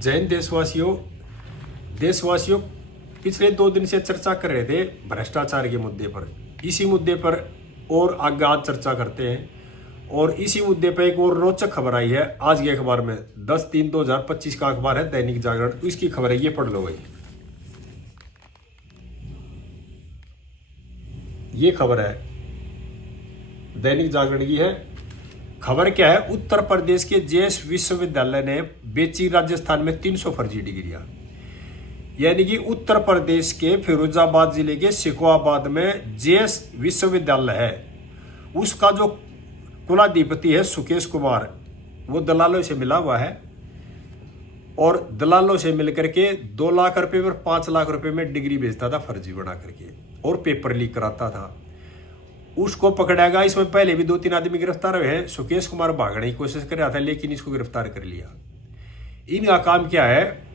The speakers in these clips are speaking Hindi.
जय हिंद देशवासियों पिछले 2 दिन से चर्चा कर रहे थे भ्रष्टाचार के मुद्दे पर। इसी मुद्दे पर और आगे आज चर्चा करते हैं। और इसी मुद्दे पर एक और रोचक खबर आई है आज के अखबार में। 10/3/2025 का अखबार है दैनिक जागरण, इसकी खबर है, ये पढ़ लो भाई। ये खबर है दैनिक जागरण की है। खबर क्या है? उत्तर प्रदेश के जेएस विश्वविद्यालय ने बेची राजस्थान में 300 फर्जी डिग्रियां। यानी कि उत्तर प्रदेश के फिरोजाबाद जिले के सिकोहाबाद में जेएस विश्वविद्यालय है, उसका जो कुलाधिपति है सुकेश कुमार, वो दलालों से मिला हुआ है और दलालों से मिलकर के 2 लाख रुपए और 5 लाख रुपए में डिग्री बेचता था फर्जी बना करके और पेपर लीक कराता था। उसको पकड़ा गया। इसमें पहले भी 2-3 आदमी गिरफ्तार हुए हैं। सुकेश कुमार भागने की कोशिश कर रहा था लेकिन इसको गिरफ्तार कर लिया। इनका काम क्या है?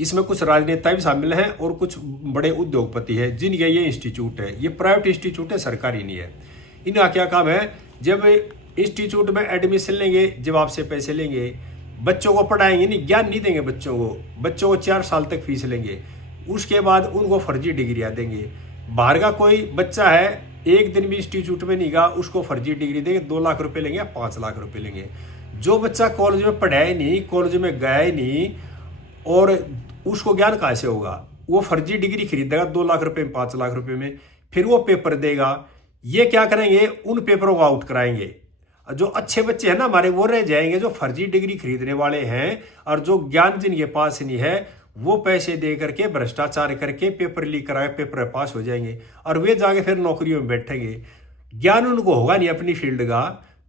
इसमें कुछ राजनेता भी शामिल हैं और कुछ बड़े उद्योगपति हैं जिनके ये इंस्टीट्यूट है। ये प्राइवेट इंस्टीट्यूट है, सरकारी नहीं है। इनका क्या काम है? जब इंस्टीट्यूट में एडमिशन लेंगे, जब आपसे पैसे लेंगे, बच्चों को पढ़ाएंगे नहीं, ज्ञान नहीं देंगे बच्चों को 4 साल तक फीस लेंगे, उसके बाद उनको फर्जी डिग्रियां देंगे। बाहर का कोई बच्चा है, एक दिन भी इंस्टीट्यूट में नहीं गया, उसको फर्जी डिग्री देंगे, 2 लाख रुपए लेंगे या 5 लाख रुपए लेंगे। जो बच्चा कॉलेज में पढ़ा ही नहीं, कॉलेज में गया ही नहीं, और उसको ज्ञान कहाँ से होगा? वो फर्जी डिग्री खरीदेगा 2 लाख रुपए में, 5 लाख रुपए में, फिर वो पेपर देगा। ये क्या करेंगे? उन पेपरों को आउट कराएंगे। जो अच्छे बच्चे हैं ना हमारे, वो रह जाएंगे। जो फर्जी डिग्री खरीदने वाले हैं और जो ज्ञान जिनके पास नहीं है, वो पैसे दे करके भ्रष्टाचार करके पेपर लीक कराए, पेपर पास हो जाएंगे और वे जाके फिर नौकरियों में बैठेंगे। ज्ञान उनको होगा नहीं अपनी फील्ड का,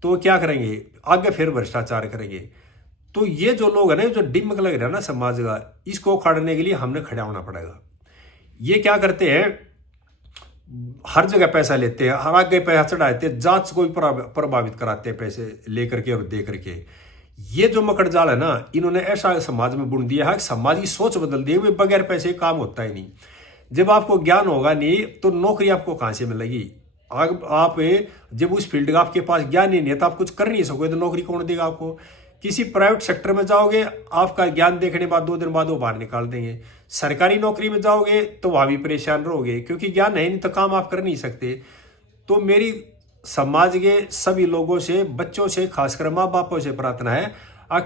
तो क्या करेंगे? आगे फिर भ्रष्टाचार करेंगे। तो ये जो लोग है ना, जो डिमक लग रहा है ना समाज का, इसको उखाड़ने के लिए हमने खड़ा होना पड़ेगा। ये क्या करते हैं? हर जगह पैसा लेते हैं, हर आगे पैसा चढ़ाते हैं, जांच को भी प्रभावित कराते हैं पैसे लेकर के और दे करके। ये जो मकड़जाल है ना, इन्होंने ऐसा समाज में बुन दिया है कि समाज की सोच बदल दी है। बगैर पैसे काम होता ही नहीं। जब आपको ज्ञान होगा नहीं तो नौकरी आपको कहां से मिलेगी? आप जब उस फील्ड का आपके पास ज्ञान ही नहीं है तो आप कुछ कर नहीं सकोगे, तो नौकरी कौन देगा आपको? किसी प्राइवेट सेक्टर में जाओगे, आपका ज्ञान देखने के बाद 2 दिन बाद वो बाहर निकाल देंगे। सरकारी नौकरी में जाओगे तो वहां भी परेशान रहोगे, क्योंकि ज्ञान है नहीं तो काम आप कर नहीं सकते। तो मेरी समाज के सभी लोगों से, बच्चों से, खासकर माँ बापों से प्रार्थना है,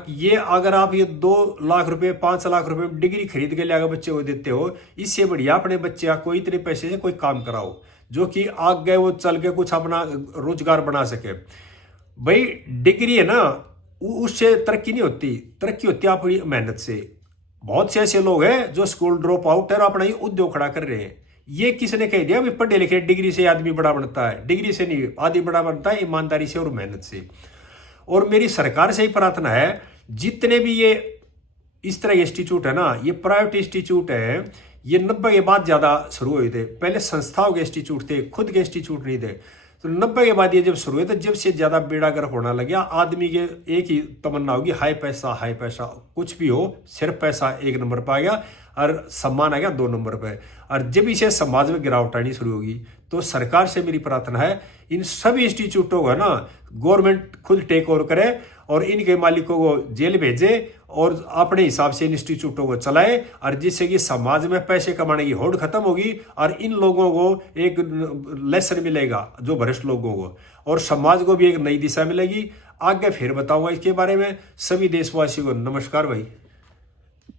ये अगर आप ये 2 लाख रुपए 5 लाख रुपए डिग्री खरीद के लाकर बच्चे को देते हो, इससे बढ़िया अपने बच्चे को इतने पैसे से कोई काम कराओ जो कि आगे वो चल के कुछ अपना रोजगार बना सके। भाई डिग्री है ना, उससे तरक्की नहीं होती, तरक्की होती है अपनी मेहनत से। बहुत से ऐसे लोग हैं जो स्कूल ड्रॉप आउट है और अपना ही उद्योग खड़ा कर रहे हैं। ये किसने कह दिया? पढ़े लिखे डिग्री से आदमी बड़ा बनता है? डिग्री से नहीं, आदमी बड़ा बनता है ईमानदारी से और मेहनत से। और मेरी सरकार से ही प्रार्थना है, जितने भी ये इस तरह इंस्टीट्यूट है ना, ये प्राइवेट इंस्टीट्यूट है, ये 90 के बाद ज्यादा शुरू हुए थे। पहले संस्थाओं के इंस्टीट्यूट थे, खुद के इंस्टीट्यूट नहीं थे। तो 90 के बाद ये जब शुरू हुए तो जब से ज्यादा बेड़ा गर्क होना लग गया। आदमी के एक ही तमन्ना होगी, हाई पैसा, कुछ भी हो, सिर्फ पैसा 1 नंबर पर आ गया और सम्मान आ गया 2 नंबर पे। और जब इसे समाज में गिरावट आनी शुरू होगी तो सरकार से मेरी प्रार्थना है, इन सभी इंस्टीट्यूटों को ना गवर्नमेंट खुद टेक ओवर करे और इनके मालिकों को जेल भेजे और अपने हिसाब से इन इंस्टीट्यूटों को चलाए, और जिससे कि समाज में पैसे कमाने की होड़ खत्म होगी और इन लोगों को एक लेसन मिलेगा, जो भ्रष्ट लोगों को, और समाज को भी एक नई दिशा मिलेगी। आगे फिर बताऊंगा इसके बारे में। सभी देशवासियों को नमस्कार भाई।